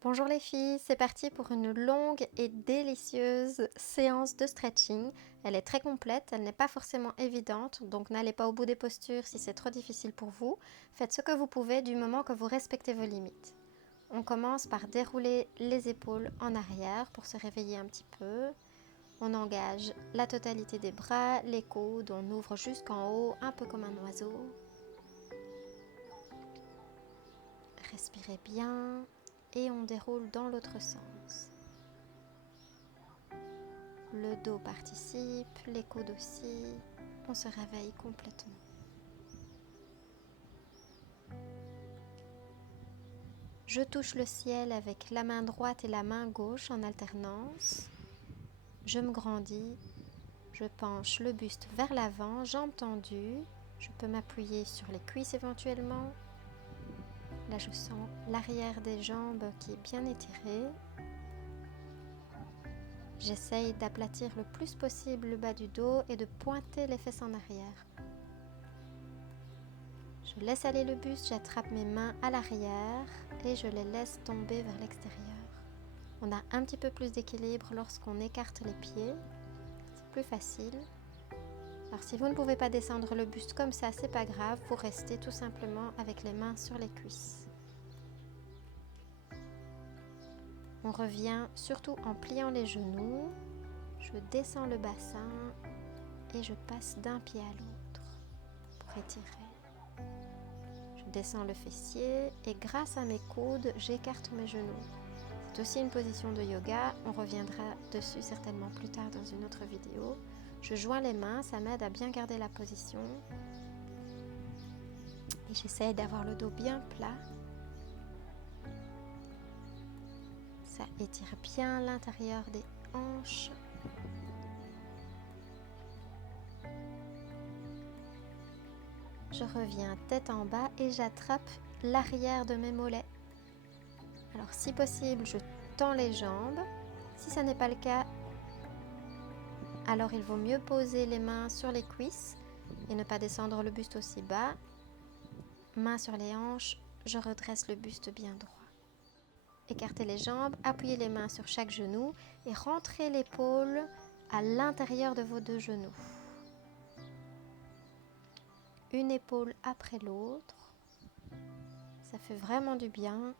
Bonjour les filles, c'est parti pour une longue et délicieuse séance de stretching. Elle est très complète, elle n'est pas forcément évidente, donc n'allez pas au bout des postures si c'est trop difficile pour vous. Faites ce que vous pouvez du moment que vous respectez vos limites. On commence par dérouler les épaules en arrière pour se réveiller un petit peu. On engage la totalité des bras, les coudes, on ouvre jusqu'en haut, un peu comme un oiseau. Respirez bien et on déroule dans l'autre sens. Le dos participe, les coudes aussi. On se réveille complètement. Je touche le ciel avec la main droite et la main gauche en alternance. Je me grandis. Je penche le buste vers l'avant, jambes tendues. Je peux m'appuyer sur les cuisses éventuellement. Là, je sens l'arrière des jambes qui est bien étiré. J'essaye d'aplatir le plus possible le bas du dos et de pointer les fesses en arrière. Je laisse aller le buste, j'attrape mes mains à l'arrière et je les laisse tomber vers l'extérieur. On a un petit peu plus d'équilibre lorsqu'on écarte les pieds, c'est plus facile. Alors si vous ne pouvez pas descendre le buste comme ça, c'est pas grave, vous restez tout simplement avec les mains sur les cuisses. On revient surtout en pliant les genoux, je descends le bassin et je passe d'un pied à l'autre pour étirer. Je descends le fessier et grâce à mes coudes, j'écarte mes genoux. C'est aussi une position de yoga, on reviendra dessus certainement plus tard dans une autre vidéo. Je joins les mains, ça m'aide à bien garder la position. Et j'essaye d'avoir le dos bien plat. Ça étire bien l'intérieur des hanches. Je reviens tête en bas et j'attrape l'arrière de mes mollets. Alors si possible, je tends les jambes. Si ça n'est pas le cas, alors il vaut mieux poser les mains sur les cuisses et ne pas descendre le buste aussi bas. Mains sur les hanches, je redresse le buste bien droit. Écartez les jambes, appuyez les mains sur chaque genou et rentrez l'épaule à l'intérieur de vos deux genoux. Une épaule après l'autre. Ça fait vraiment du bien.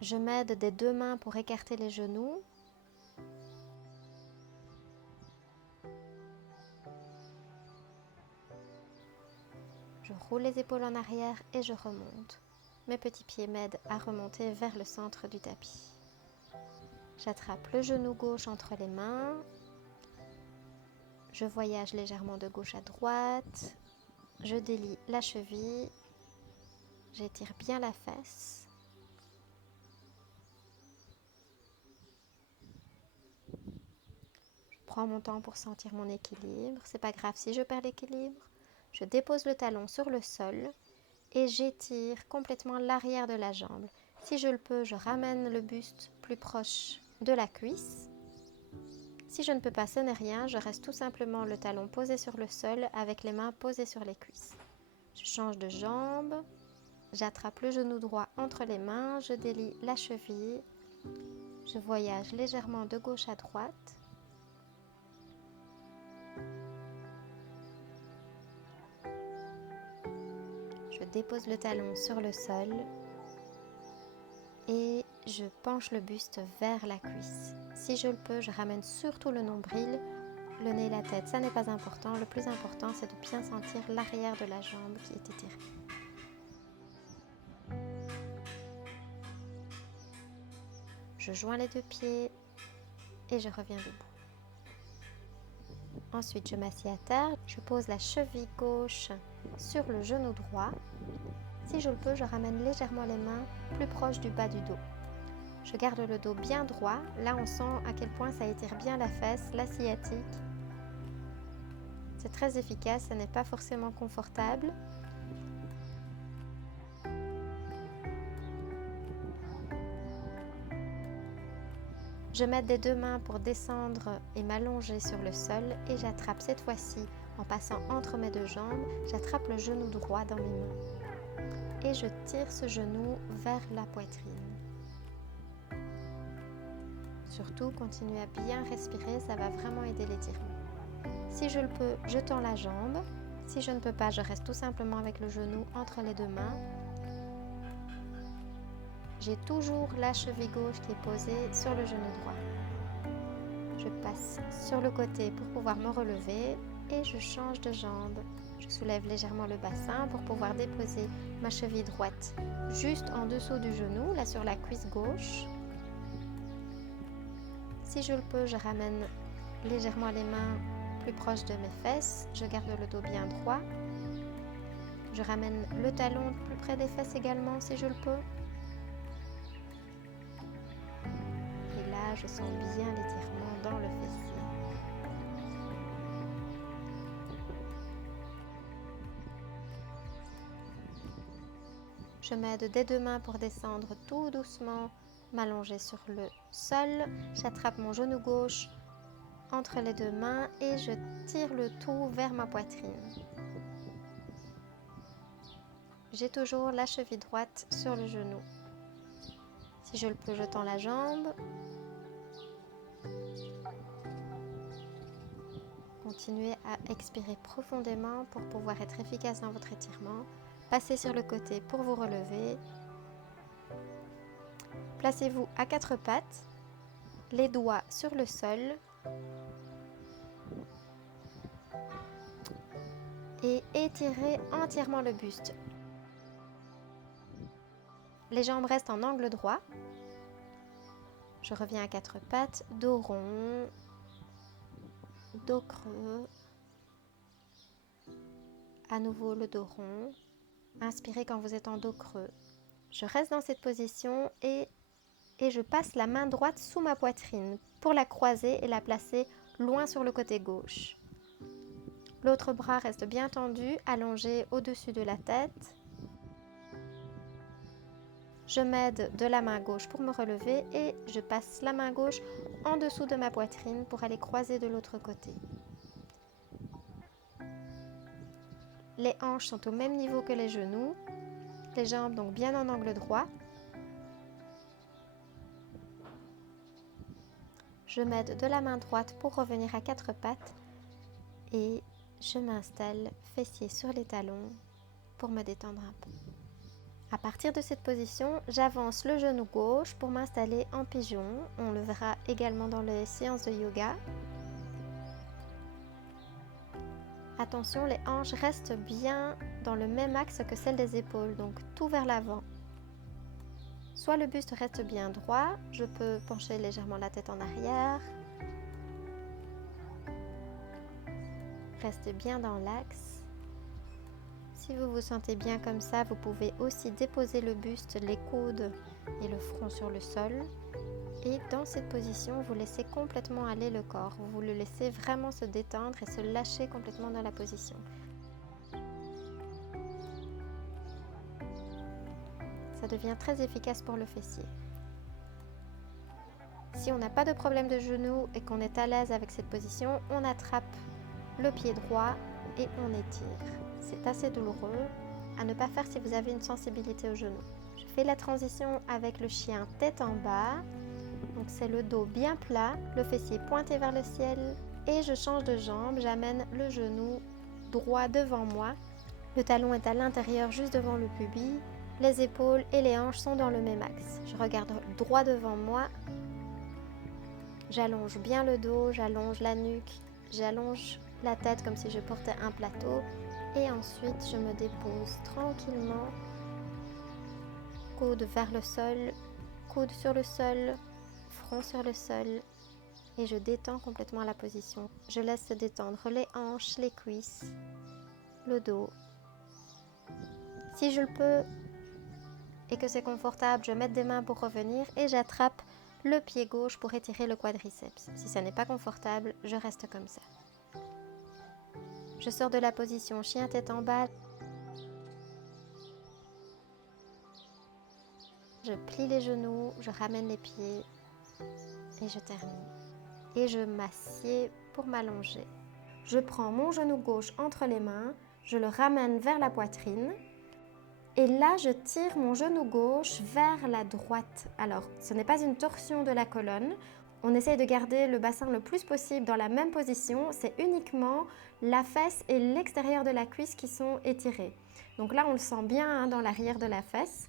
Je m'aide des deux mains pour écarter les genoux. Je roule les épaules en arrière et je remonte. Mes petits pieds m'aident à remonter vers le centre du tapis. J'attrape le genou gauche entre les mains. Je voyage légèrement de gauche à droite. Je délie la cheville. J'étire bien la fesse. Je prends mon temps pour sentir mon équilibre. C'est pas grave si je perds l'équilibre. Je dépose le talon sur le sol et j'étire complètement l'arrière de la jambe. Si je le peux, je ramène le buste plus proche de la cuisse. Si je ne peux pas, ce n'est rien, je reste tout simplement le talon posé sur le sol avec les mains posées sur les cuisses. Je change de jambe, j'attrape le genou droit entre les mains, je délie la cheville, je voyage légèrement de gauche à droite. Je dépose le talon sur le sol et je penche le buste vers la cuisse. Si je le peux, je ramène surtout le nombril, le nez et la tête. Ça n'est pas important. Le plus important, c'est de bien sentir l'arrière de la jambe qui est étirée. Je joins les deux pieds et je reviens debout. Ensuite, je m'assieds à terre. Je pose la cheville gauche sur le genou droit. Si je le peux, je ramène légèrement les mains plus proches du bas du dos. Je garde le dos bien droit. Là, on sent à quel point ça étire bien la fesse, la sciatique. C'est très efficace, ça n'est pas forcément confortable. Je m'aide des deux mains pour descendre et m'allonger sur le sol et j'attrape cette fois-ci, en passant entre mes deux jambes, j'attrape le genou droit dans mes mains. et je tire ce genou vers la poitrine. Surtout, continuez à bien respirer, ça va vraiment aider l'étirement. Si je le peux, je tends la jambe. Si je ne peux pas, je reste tout simplement avec le genou entre les deux mains. J'ai toujours la cheville gauche qui est posée sur le genou droit. Je passe sur le côté pour pouvoir me relever et je change de jambe. Je soulève légèrement le bassin pour pouvoir déposer ma cheville droite juste en dessous du genou, là sur la cuisse gauche. Si je le peux, je ramène légèrement les mains plus proches de mes fesses. Je garde le dos bien droit. Je ramène le talon plus près des fesses également si je le peux. Et là, je sens bien l'étirement dans le fessier. Je m'aide des deux mains pour descendre tout doucement, m'allonger sur le sol. J'attrape mon genou gauche entre les deux mains et je tire le tout vers ma poitrine. J'ai toujours la cheville droite sur le genou. Si je le peux, je tends la jambe. Continuez à expirer profondément pour pouvoir être efficace dans votre étirement. Passez sur le côté pour vous relever. Placez-vous à quatre pattes, les doigts sur le sol et étirez entièrement le buste. Les jambes restent en angle droit. Je reviens à quatre pattes, dos rond, dos creux. À nouveau le dos rond. Inspirez quand vous êtes en dos creux. Je reste dans cette position et je passe la main droite sous ma poitrine pour la croiser et la placer loin sur le côté gauche. L'autre bras reste bien tendu, allongé au-dessus de la tête. Je m'aide de la main gauche pour me relever et je passe la main gauche en dessous de ma poitrine pour aller croiser de l'autre côté. Les hanches sont au même niveau que les genoux, les jambes donc bien en angle droit. Je m'aide de la main droite pour revenir à quatre pattes et je m'installe fessiers sur les talons pour me détendre un peu. À partir de cette position, j'avance le genou gauche pour m'installer en pigeon. On le verra également dans les séances de yoga. Attention, les hanches restent bien dans le même axe que celle des épaules, donc tout vers l'avant. Soit le buste reste bien droit, je peux pencher légèrement la tête en arrière. Reste bien dans l'axe. Si vous vous sentez bien comme ça, vous pouvez aussi déposer le buste, les coudes et le front sur le sol. Et dans cette position, vous laissez complètement aller le corps. Vous le laissez vraiment se détendre et se lâcher complètement dans la position. Ça devient très efficace pour le fessier. Si on n'a pas de problème de genou et qu'on est à l'aise avec cette position, on attrape le pied droit et on étire. C'est assez douloureux, à ne pas faire si vous avez une sensibilité au genou. Je fais la transition avec le chien tête en bas. Donc c'est le dos bien plat, le fessier pointé vers le ciel et je change de jambe, j'amène le genou droit devant moi. Le talon est à l'intérieur juste devant le pubis, les épaules et les hanches sont dans le même axe. Je regarde droit devant moi, j'allonge bien le dos, j'allonge la nuque, j'allonge la tête comme si je portais un plateau et ensuite je me dépose tranquillement, coude vers le sol, coude sur le sol, front sur le sol et je détends complètement la position. Je laisse se détendre les hanches, les cuisses, le dos. Si je le peux et que c'est confortable, je mets des mains pour revenir et j'attrape le pied gauche pour étirer le quadriceps. Si ça n'est pas confortable, je reste comme ça. Je sors de la position chien tête en bas. Je plie les genoux, je ramène les pieds et je termine. Et je m'assieds pour m'allonger. Je prends mon genou gauche entre les mains, je le ramène vers la poitrine Et là, je tire mon genou gauche vers la droite. Alors, ce n'est pas une torsion de la colonne. On essaye de garder le bassin le plus possible dans la même position. C'est uniquement la fesse et l'extérieur de la cuisse qui sont étirés. Donc là, on le sent bien dans l'arrière de la fesse.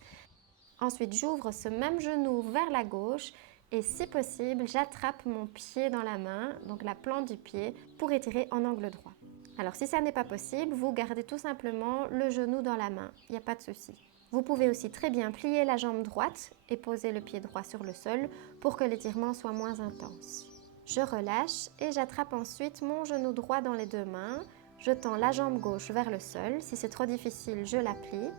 Ensuite, j'ouvre ce même genou vers la gauche et si possible, j'attrape mon pied dans la main, donc la plante du pied, pour étirer en angle droit. Alors si ça n'est pas possible, vous gardez tout simplement le genou dans la main, il n'y a pas de souci. Vous pouvez aussi très bien plier la jambe droite et poser le pied droit sur le sol pour que l'étirement soit moins intense. Je relâche et j'attrape ensuite mon genou droit dans les deux mains. Je tends la jambe gauche vers le sol. Si c'est trop difficile, je la plie.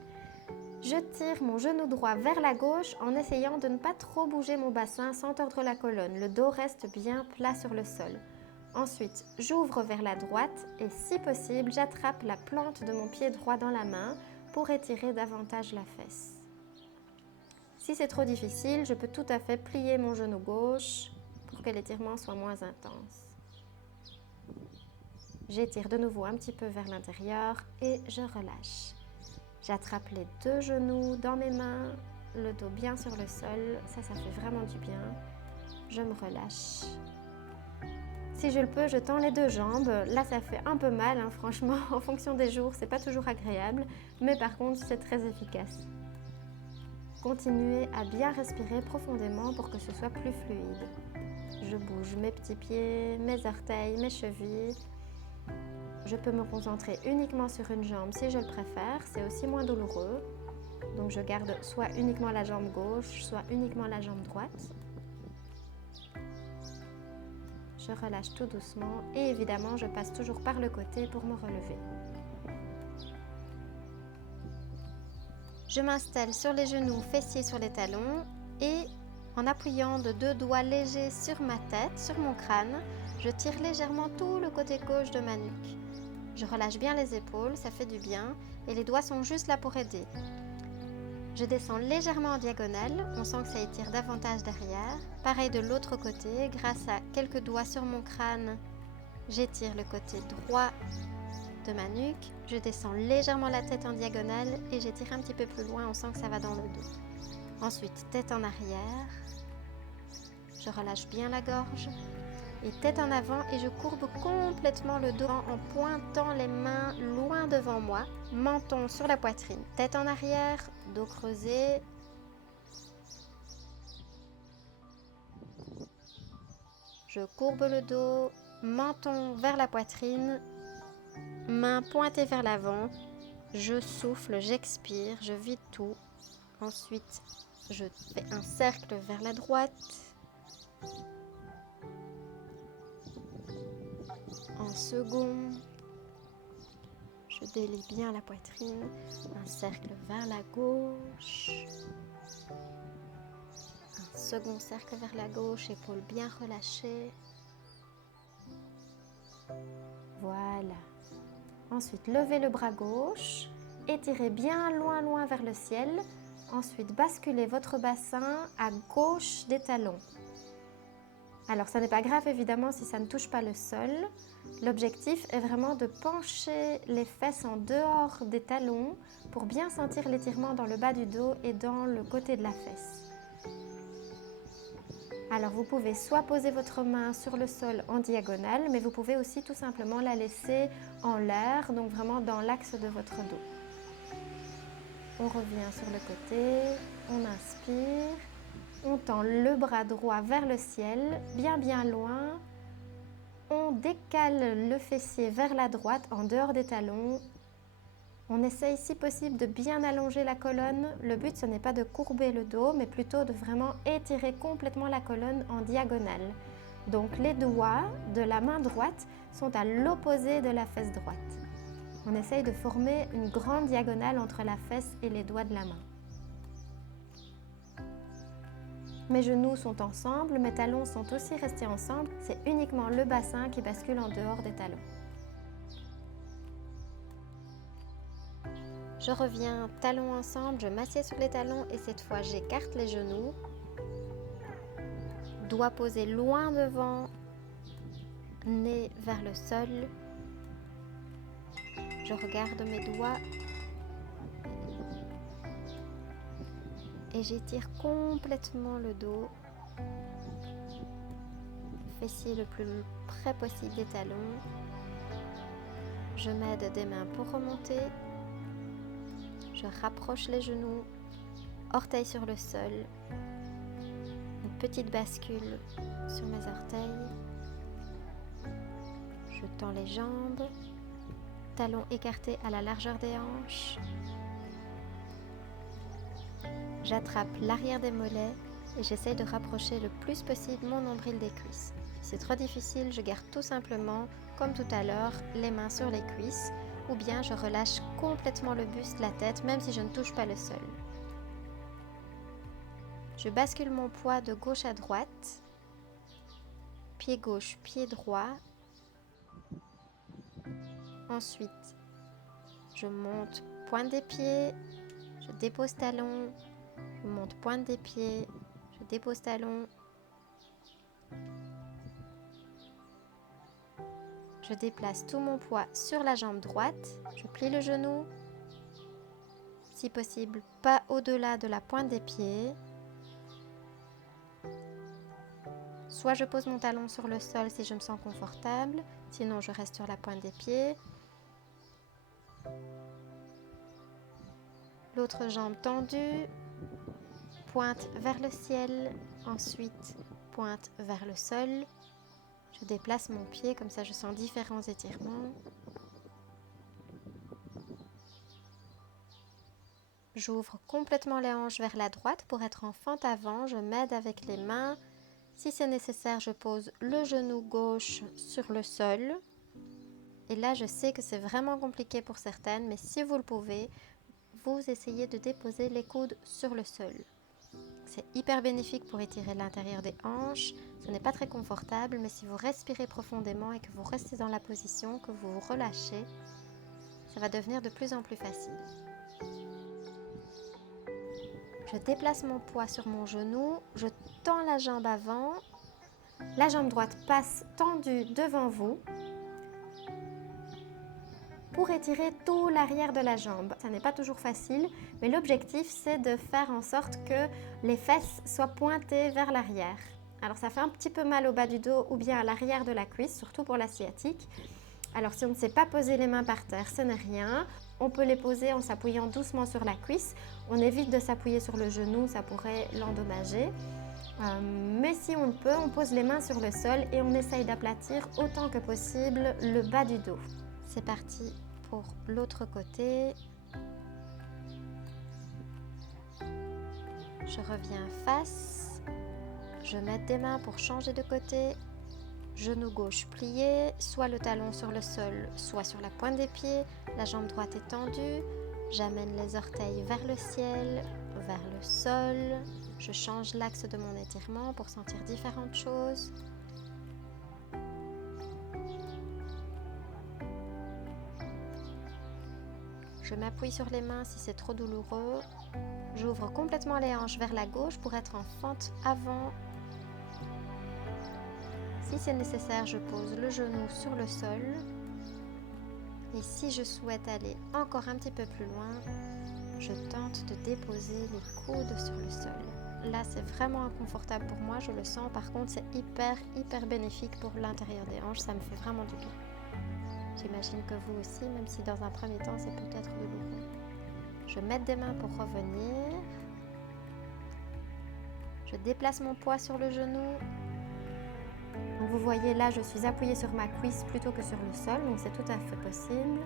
Je tire mon genou droit vers la gauche en essayant de ne pas trop bouger mon bassin sans tordre la colonne. Le dos reste bien plat sur le sol. Ensuite, j'ouvre vers la droite et si possible, j'attrape la plante de mon pied droit dans la main pour étirer davantage la fesse. Si c'est trop difficile, je peux tout à fait plier mon genou gauche pour que l'étirement soit moins intense. J'étire de nouveau un petit peu vers l'intérieur et je relâche. J'attrape les deux genoux dans mes mains, le dos bien sur le sol, ça fait vraiment du bien. Je me relâche. Si je le peux, je tends les deux jambes. Là, ça fait un peu mal, franchement, en fonction des jours, c'est pas toujours agréable, mais par contre, c'est très efficace. Continuez à bien respirer profondément pour que ce soit plus fluide. Je bouge mes petits pieds, mes orteils, mes chevilles. Je peux me concentrer uniquement sur une jambe si je le préfère, c'est aussi moins douloureux. Donc je garde soit uniquement la jambe gauche, soit uniquement la jambe droite. Je relâche tout doucement et évidemment je passe toujours par le côté pour me relever. Je m'installe sur les genoux, fessiers sur les talons et en appuyant de deux doigts légers sur ma tête, sur mon crâne, je tire légèrement tout le côté gauche de ma nuque. Je relâche bien les épaules, ça fait du bien et les doigts sont juste là pour aider. Je descends légèrement en diagonale, on sent que ça étire davantage derrière. Pareil de l'autre côté, grâce à quelques doigts sur mon crâne, j'étire le côté droit de ma nuque. Je descends légèrement la tête en diagonale et j'étire un petit peu plus loin, on sent que ça va dans le dos. Ensuite, tête en arrière, je relâche bien la gorge. Et tête en avant et je courbe complètement le dos en pointant les mains loin devant moi, menton sur la poitrine, tête en arrière, dos creusé. Je courbe le dos, menton vers la poitrine, mains pointées vers l'avant. Je souffle, j'expire, je vide tout. Ensuite, je fais un cercle vers la droite. En second, je délie bien la poitrine, un cercle vers la gauche, un second cercle vers la gauche, épaules bien relâchées. Voilà. Ensuite, levez le bras gauche, étirez bien loin vers le ciel. Ensuite, basculez votre bassin à gauche des talons. Alors, ça n'est pas grave évidemment si ça ne touche pas le sol. L'objectif est vraiment de pencher les fesses en dehors des talons pour bien sentir l'étirement dans le bas du dos et dans le côté de la fesse. Alors, vous pouvez soit poser votre main sur le sol en diagonale, mais vous pouvez aussi tout simplement la laisser en l'air, donc vraiment dans l'axe de votre dos. On revient sur le côté, on inspire. On tend le bras droit vers le ciel, bien loin. On décale le fessier vers la droite, en dehors des talons. On essaye si possible de bien allonger la colonne. Le but, ce n'est pas de courber le dos, mais plutôt de vraiment étirer complètement la colonne en diagonale. Donc les doigts de la main droite sont à l'opposé de la fesse droite. On essaye de former une grande diagonale entre la fesse et les doigts de la main. Mes genoux sont ensemble, mes talons sont aussi restés ensemble. C'est uniquement le bassin qui bascule en dehors des talons. Je reviens talons ensemble, je m'assieds sur les talons et cette fois j'écarte les genoux. Doigts posés loin devant, nez vers le sol. Je regarde mes doigts. et j'étire complètement le dos, fessier le plus près possible des talons. Je m'aide des mains pour remonter. Je rapproche les genoux, orteils sur le sol. Une petite bascule sur mes orteils. Je tends les jambes, talons écartés à la largeur des hanches. J'attrape l'arrière des mollets et j'essaye de rapprocher le plus possible mon nombril des cuisses. Si c'est trop difficile, je garde tout simplement, comme tout à l'heure, les mains sur les cuisses ou bien je relâche complètement le buste, la tête, même si je ne touche pas le sol. Je bascule mon poids de gauche à droite, pied gauche, pied droit. Ensuite, je monte pointe des pieds, je dépose talon, je monte pointe des pieds, je dépose talon. Je déplace tout mon poids sur la jambe droite, je plie le genou, si possible pas au-delà de la pointe des pieds. Soit je pose mon talon sur le sol si je me sens confortable, sinon je reste sur la pointe des pieds. L'autre jambe tendue, pointe vers le ciel, ensuite pointe vers le sol. Je déplace mon pied, comme ça je sens différents étirements. J'ouvre complètement les hanches vers la droite pour être en fente avant. Je m'aide avec les mains. Si c'est nécessaire, je pose le genou gauche sur le sol. Et là, je sais que c'est vraiment compliqué pour certaines, mais si vous le pouvez, vous essayez de déposer les coudes sur le sol. C'est hyper bénéfique pour étirer l'intérieur des hanches. Ce n'est pas très confortable, mais si vous respirez profondément et que vous restez dans la position, que vous vous relâchez, ça va devenir de plus en plus facile. Je déplace mon poids sur mon genou, je tends la jambe avant. La jambe droite passe tendue devant vous pour étirer tout l'arrière de la jambe. Ça n'est pas toujours facile, mais l'objectif c'est de faire en sorte que les fesses soient pointées vers l'arrière. Alors ça fait un petit peu mal au bas du dos ou bien à l'arrière de la cuisse, surtout pour la sciatique. Alors si on ne sait pas poser les mains par terre, ce n'est rien. On peut les poser en s'appuyant doucement sur la cuisse. On évite de s'appuyer sur le genou, ça pourrait l'endommager. Mais si on le peut, on pose les mains sur le sol et on essaye d'aplatir autant que possible le bas du dos. C'est parti pour l'autre côté. Je reviens face. Je mets des mains pour changer de côté. Genou gauche plié, soit le talon sur le sol, soit sur la pointe des pieds. La jambe droite est tendue. J'amène les orteils vers le ciel, vers le sol. Je change l'axe de mon étirement pour sentir différentes choses. Je m'appuie sur les mains si c'est trop douloureux. J'ouvre complètement les hanches vers la gauche pour être en fente avant. Si c'est nécessaire, je pose le genou sur le sol. Et si je souhaite aller encore un petit peu plus loin, je tente de déposer les coudes sur le sol. Là, c'est vraiment inconfortable pour moi, je le sens. Par contre, c'est hyper bénéfique pour l'intérieur des hanches. Ça me fait vraiment du bien. J'imagine que vous aussi, même si dans un premier temps, c'est peut-être douloureux. Je mets des mains pour revenir. Je déplace mon poids sur le genou. Donc vous voyez là, je suis appuyée sur ma cuisse plutôt que sur le sol, donc c'est tout à fait possible.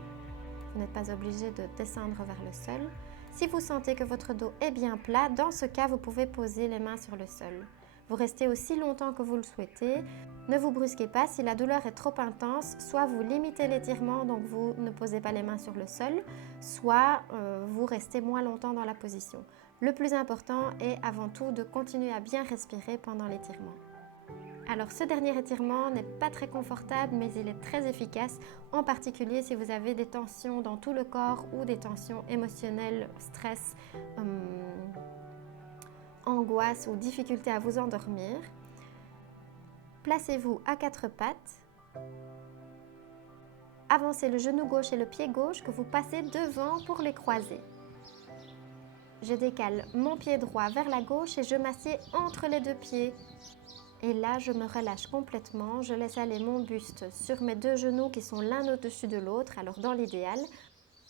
Vous n'êtes pas obligé de descendre vers le sol. Si vous sentez que votre dos est bien plat, dans ce cas, vous pouvez poser les mains sur le sol. Vous restez aussi longtemps que vous le souhaitez. Ne vous brusquez pas, si la douleur est trop intense, soit vous limitez l'étirement, donc vous ne posez pas les mains sur le sol, soit vous restez moins longtemps dans la position. Le plus important est avant tout de continuer à bien respirer pendant l'étirement. Alors ce dernier étirement n'est pas très confortable, mais il est très efficace, en particulier si vous avez des tensions dans tout le corps ou des tensions émotionnelles, stress, angoisse ou difficulté à vous endormir. Placez-vous à quatre pattes. Avancez le genou gauche et le pied gauche que vous passez devant pour les croiser. je décale mon pied droit vers la gauche et je m'assieds entre les deux pieds. Et là, je me relâche complètement, je laisse aller mon buste sur mes deux genoux qui sont l'un au-dessus de l'autre, alors dans l'idéal.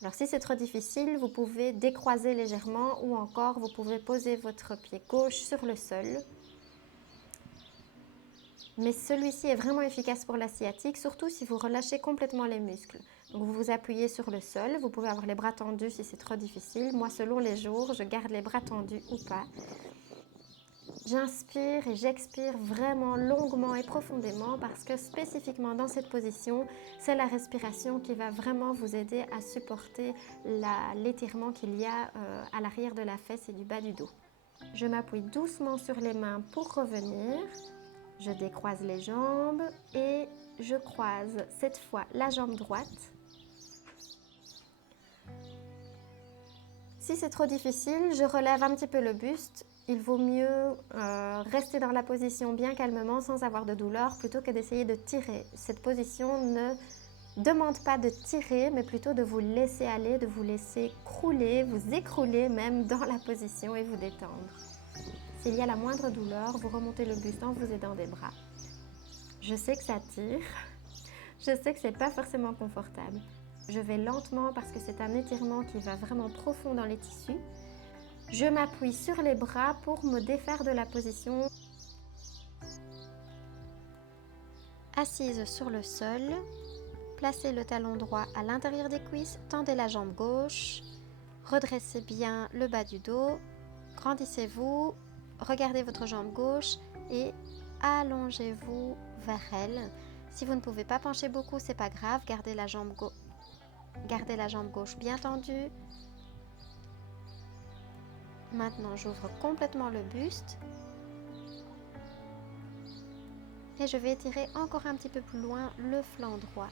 Alors si c'est trop difficile, vous pouvez décroiser légèrement ou encore vous pouvez poser votre pied gauche sur le sol. Mais celui-ci est vraiment efficace pour la sciatique, surtout si vous relâchez complètement les muscles. Donc vous vous appuyez sur le sol, vous pouvez avoir les bras tendus si c'est trop difficile. Moi, selon les jours, je garde les bras tendus ou pas. J'inspire et j'expire vraiment longuement et profondément parce que spécifiquement dans cette position, c'est la respiration qui va vraiment vous aider à supporter l'étirement qu'il y a à l'arrière de la fesse et du bas du dos. Je m'appuie doucement sur les mains pour revenir. Je décroise les jambes et je croise cette fois la jambe droite. Si c'est trop difficile, je relève un petit peu le buste. Il vaut mieux rester dans la position bien calmement sans avoir de douleur plutôt que d'essayer de tirer. Cette position ne demande pas de tirer mais plutôt de vous laisser aller, de vous laisser crouler, vous écrouler même dans la position et vous détendre. S'il y a la moindre douleur, vous remontez le buste en vous aidant des bras. Je sais que ça tire, je sais que c'est pas forcément confortable. Je vais lentement parce que c'est un étirement qui va vraiment profond dans les tissus. Je m'appuie sur les bras pour me défaire de la position. Assise sur le sol, placez le talon droit à l'intérieur des cuisses, tendez la jambe gauche, redressez bien le bas du dos, grandissez-vous, regardez votre jambe gauche et allongez-vous vers elle. Si vous ne pouvez pas pencher beaucoup, c'est pas grave, gardez la jambe gauche bien tendue. Maintenant, j'ouvre complètement le buste et je vais étirer encore un petit peu plus loin le flanc droit.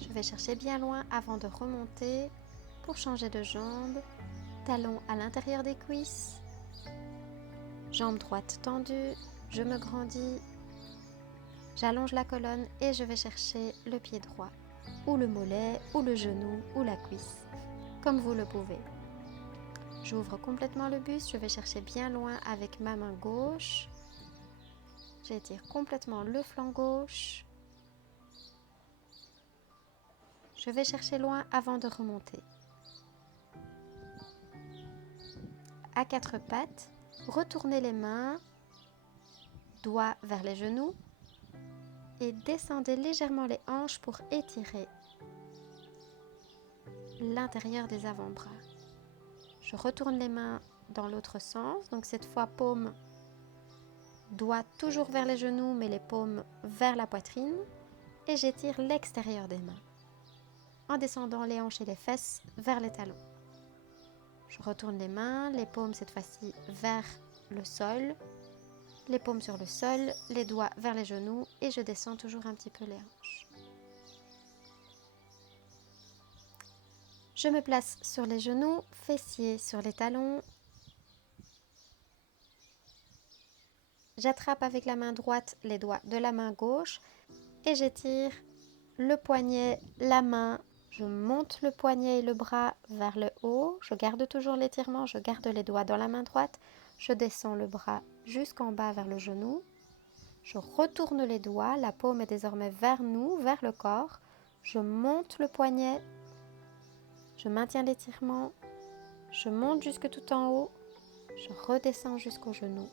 Je vais chercher bien loin avant de remonter pour changer de jambe. Talon à l'intérieur des cuisses, jambe droite tendue, je me grandis, j'allonge la colonne et je vais chercher le pied droit, ou le mollet, ou le genou, ou la cuisse, comme vous le pouvez. J'ouvre complètement le buste, je vais chercher bien loin avec ma main gauche. J'étire complètement le flanc gauche. Je vais chercher loin avant de remonter. À quatre pattes, retournez les mains, doigts vers les genoux et descendez légèrement les hanches pour étirer l'intérieur des avant-bras. Je retourne les mains dans l'autre sens, donc cette fois paume, doigts toujours vers les genoux mais les paumes vers la poitrine et j'étire l'extérieur des mains en descendant les hanches et les fesses vers les talons. Je retourne les mains, les paumes cette fois-ci vers le sol, les paumes sur le sol, les doigts vers les genoux et je descends toujours un petit peu les hanches. Je me place sur les genoux, fessiers sur les talons. J'attrape avec la main droite les doigts de la main gauche et j'étire le poignet, la main. Je monte le poignet et le bras vers le haut. Je garde toujours l'étirement, je garde les doigts dans la main droite. Je descends le bras jusqu'en bas vers le genou. Je retourne les doigts, la paume est désormais vers nous, vers le corps. Je monte le poignet. Je maintiens l'étirement, je monte jusque tout en haut, je redescends jusqu'au genou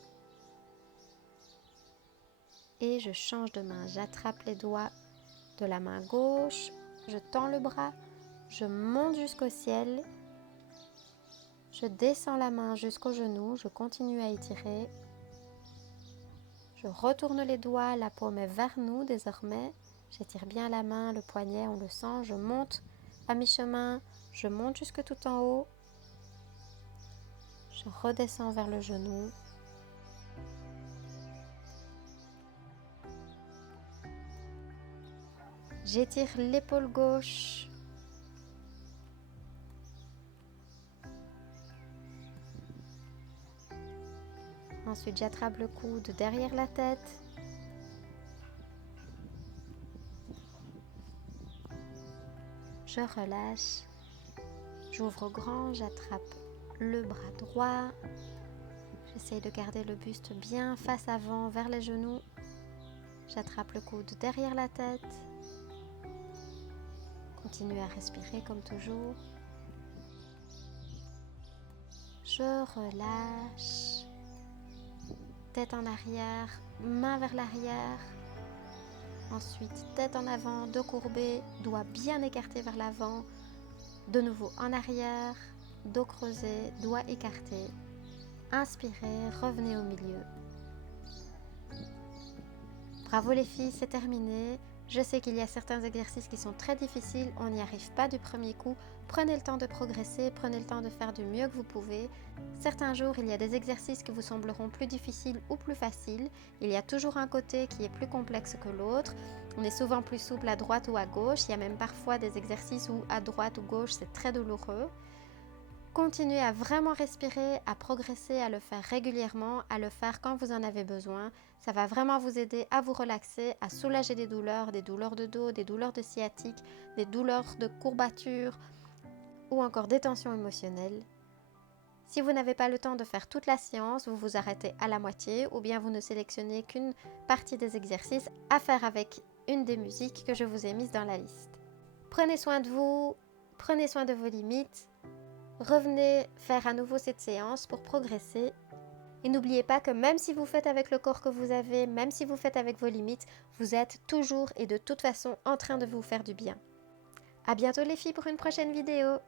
et je change de main. J'attrape les doigts de la main gauche, je tends le bras, je monte jusqu'au ciel, je descends la main jusqu'au genou, je continue à étirer, je retourne les doigts, la paume est vers nous désormais, j'étire bien la main, le poignet, on le sent, je monte à mi-chemin, je monte jusque tout en haut, je redescends vers le genou, j'étire l'épaule gauche, ensuite j'attrape le coude derrière la tête, Je relâche. J'ouvre grand, j'attrape le bras droit. J'essaye de garder le buste bien face avant vers les genoux. J'attrape le coude derrière la tête. Continuez à respirer comme toujours. Je relâche. Tête en arrière, main vers l'arrière. Ensuite, tête en avant, dos courbé, doigts bien écartés vers l'avant. De nouveau en arrière, dos creusé, doigts écartés. Inspirez, revenez au milieu. Bravo les filles, c'est terminé. Je sais qu'il y a certains exercices qui sont très difficiles, on n'y arrive pas du premier coup. Prenez le temps de progresser, prenez le temps de faire du mieux que vous pouvez. Certains jours, il y a des exercices qui vous sembleront plus difficiles ou plus faciles. Il y a toujours un côté qui est plus complexe que l'autre. On est souvent plus souple à droite ou à gauche. Il y a même parfois des exercices où à droite ou gauche, c'est très douloureux. Continuez à vraiment respirer, à progresser, à le faire régulièrement, à le faire quand vous en avez besoin. Ça va vraiment vous aider à vous relaxer, à soulager des douleurs de dos, des douleurs de sciatique, des douleurs de courbature ou encore des tensions émotionnelles. Si vous n'avez pas le temps de faire toute la séance, vous vous arrêtez à la moitié ou bien vous ne sélectionnez qu'une partie des exercices à faire avec une des musiques que je vous ai mises dans la liste. Prenez soin de vous, prenez soin de vos limites. Revenez faire à nouveau cette séance pour progresser. Et n'oubliez pas que même si vous faites avec le corps que vous avez, même si vous faites avec vos limites, vous êtes toujours et de toute façon en train de vous faire du bien. À bientôt les filles pour une prochaine vidéo.